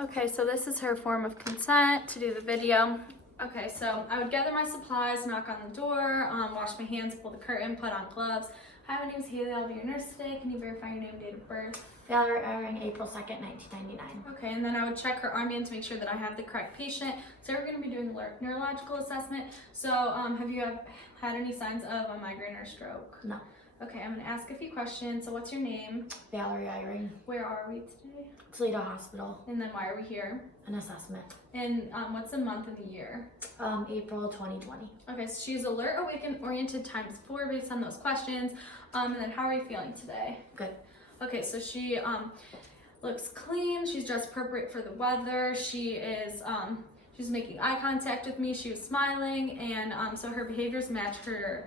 Okay, so this is her form of consent to do the video. Okay, so I would gather my supplies, knock on the door, wash my hands, pull the curtain, put on gloves. Hi, my name is Haley. I'll be your nurse today. Can you verify your name, date of birth? Valerie Eyring, April 2nd, 1999. Okay, and then I would check her armband to make sure that I have the correct patient. So we're going to be doing a neurological assessment. So have you had any signs of a migraine or stroke? No. Okay, I'm going to ask a few questions. So what's your name? Valerie Eyring, Where are we today? Toledo Hospital, And then why are we here? an assessment. And what's the month and the year? April 2020. Okay, so she's alert, awake, and oriented times 4 based on those questions. And then how are you feeling today? Good. Okay, so she looks clean. She's dressed appropriate for the weather. She is she's making eye contact with me. She was smiling, and so her behaviors match her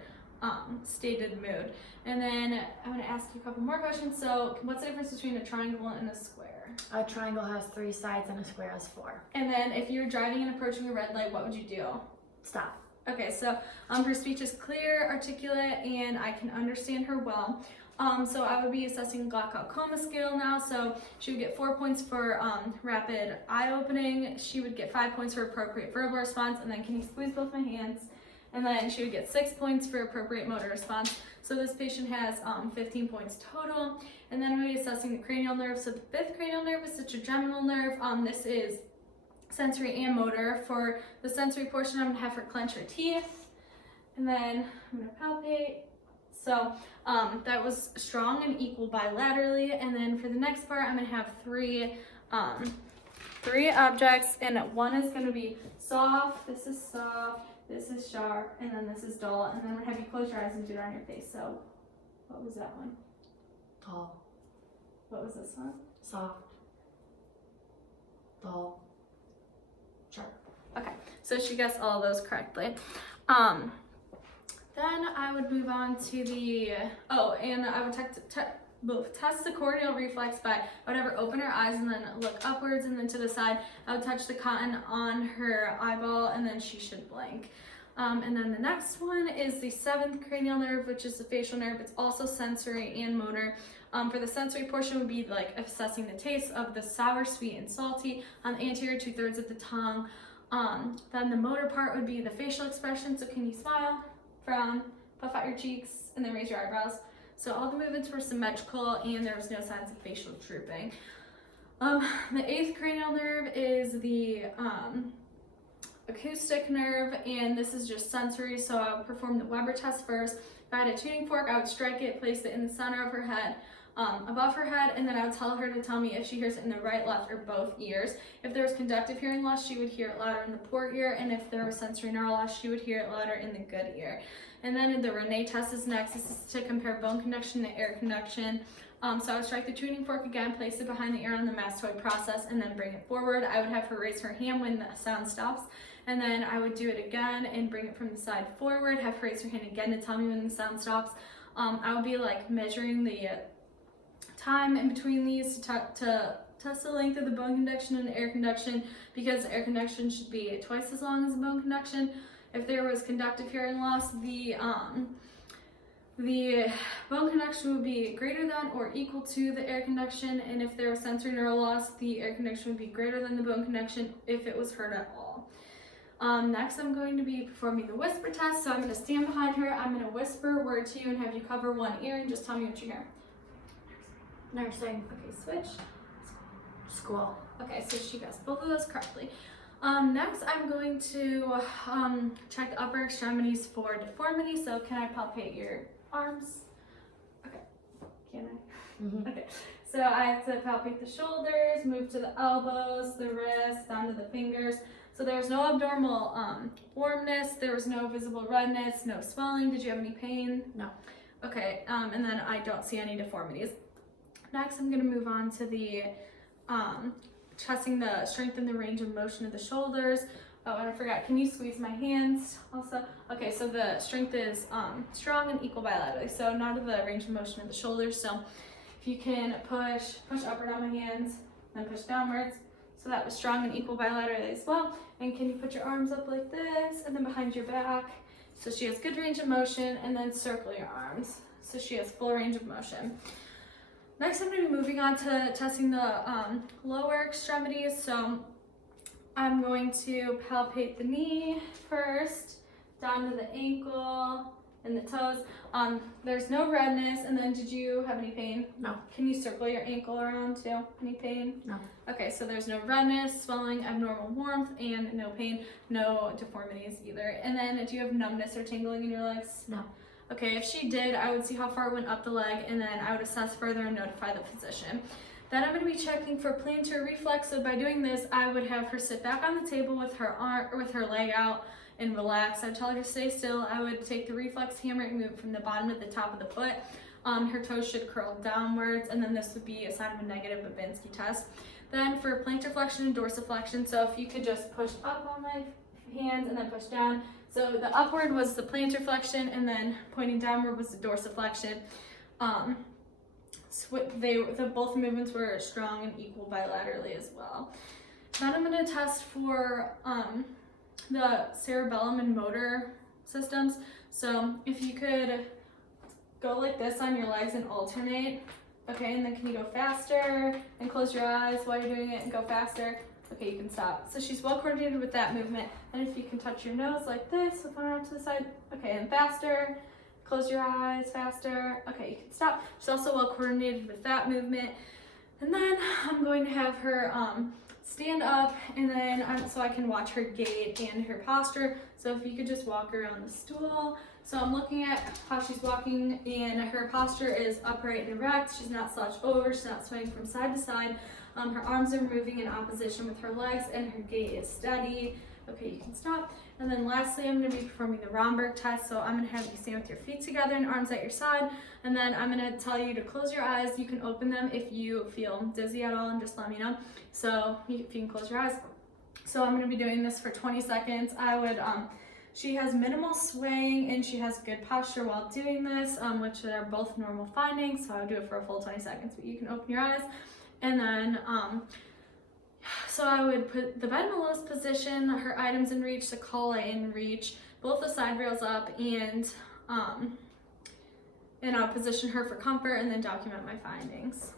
stated mood. And then I'm going to ask you a couple more questions. So what's the difference between a triangle and a square? A triangle has 3 sides and a square has 4. And then if you're driving and approaching a red light, what would you do? Stop. Okay, so her speech is clear, articulate, and I can understand her well. So I would be assessing glaucoma scale now. So she would get 4 points for rapid eye opening. She would get 5 points for appropriate verbal response. And then can you squeeze both my hands? And then she would get 6 points for appropriate motor response. So this patient has 15 points total. And then I'm going to be assessing the cranial nerve. So the 5th cranial nerve is the trigeminal nerve. This is sensory and motor. For the sensory portion, I'm going to have her clench her teeth. And then I'm going to palpate. So that was strong and equal bilaterally. And then for the next part, I'm going to have three objects. And one is going to be soft. This is soft. This is sharp, and then this is dull, and then I'm gonna have you close your eyes and do it on your face. So, what was that one? Tall. What was this one? Soft. Dull. Sharp. Okay, so she guessed all of those correctly. Then I would move on to the, and I would test the corneal reflex by, I would have her open her eyes and then look upwards and then to the side. I would touch the cotton on her eyeball and then she should blink. And then the next one is the 7th cranial nerve, which is the facial nerve. It's also sensory and motor. For the sensory portion would be like assessing the taste of the sour, sweet, and salty on the anterior 2/3 of the tongue. Then the motor part would be the facial expression. So can you smile, frown, puff out your cheeks, and then raise your eyebrows? So all the movements were symmetrical and there was no signs of facial drooping. The 8th cranial nerve is the acoustic nerve, and this is just sensory. So I would perform the Weber test first. If I had a tuning fork, I would strike it, place it in the center of her head, above her head, and then I would tell her to tell me if she hears it in the right, left, or both ears. If there was conductive hearing loss, she would hear it louder in the poor ear, and if there was sensory neural loss, she would hear it louder in the good ear. And then the Rene test is next. This is to compare bone conduction to air conduction. So I would strike the tuning fork again, place it behind the ear on the mastoid process, and then bring it forward. I would have her raise her hand when the sound stops, and then I would do it again and bring it from the side forward, have her raise her hand again to tell me when the sound stops. I would be like measuring the time in between these to test the length of the bone conduction and the air conduction, because air conduction should be twice as long as the bone conduction. If there was conductive hearing loss, the bone conduction would be greater than or equal to the air conduction, and if there was sensory neural loss, the air conduction would be greater than the bone conduction if it was heard at all. Next, I'm going to be performing the whisper test. So I'm going to stand behind her. I'm going to whisper a word to you and have you cover one ear and just tell me what you hear. Nursing. Okay, switch. School. Okay, so she guessed both of those correctly. Next, I'm going to check the upper extremities for deformity. So can I palpate your arms? Okay, can I? Mm-hmm. Okay, so I have to palpate the shoulders, move to the elbows, the wrists, down to the fingers. So there was no abnormal warmness, there was no visible redness, no swelling. Did you have any pain? No. Okay, and then I don't see any deformities. Next, I'm going to move on to the testing the strength and the range of motion of the shoulders. Oh, and I forgot, can you squeeze my hands also? Okay, so the strength is strong and equal bilaterally. So now to the range of motion of the shoulders. So if you can push upward on my hands, then push downwards. So that was strong and equal bilaterally as well. And can you put your arms up like this and then behind your back? So she has good range of motion, and then circle your arms. So she has full range of motion. Next, I'm going to be moving on to testing the lower extremities. So I'm going to palpate the knee first, down to the ankle and the toes. There's no redness. And then, did you have any pain? No. Can you circle your ankle around too? Any pain? No. Okay, so there's no redness, swelling, abnormal warmth, and no pain, no deformities either. And then, do you have numbness or tingling in your legs? No. Okay, if she did, I would see how far it went up the leg, and then I would assess further and notify the physician. Then I'm going to be checking for plantar reflex. So by doing this, I would have her sit back on the table with her arm or with her leg out and relax. I would tell her to stay still. I would take the reflex hammer and move it from the bottom to the top of the foot. Her toes should curl downwards, and then this would be a sign of a negative Babinski test. Then for plantar flexion and dorsiflexion, so if you could just push up on my hands and then push down. So the upward was the plantar flexion, and then pointing downward was the dorsiflexion. Both movements were strong and equal bilaterally as well. Then I'm going to test for the cerebellum and motor systems. So if you could go like this on your legs and alternate. Okay, and then can you go faster and close your eyes while you're doing it and go faster? Okay, you can stop. So she's well coordinated with that movement. And if you can touch your nose like this with one arm to the side. Okay, and faster. Close your eyes, faster. Okay, you can stop. She's also well coordinated with that movement. And then I'm going to have her stand up, and then so I can watch her gait and her posture. So if you could just walk around the stool. So I'm looking at how she's walking, and her posture is upright and erect. She's not slouched over, she's not swaying from side to side. Her arms are moving in opposition with her legs, and her gait is steady. Okay, you can stop. And then lastly, I'm going to be performing the Romberg test. So I'm going to have you stand with your feet together and arms at your side. And then I'm going to tell you to close your eyes. You can open them if you feel dizzy at all, and just let me know. So if you can close your eyes. So I'm going to be doing this for 20 seconds. She has minimal swaying, and she has good posture while doing this, which are both normal findings. So I would do it for a full 20 seconds, but you can open your eyes. And then, so I would put the bed in the lowest position, her items in reach, the colla in reach, both the side rails up, and I'll position her for comfort and then document my findings.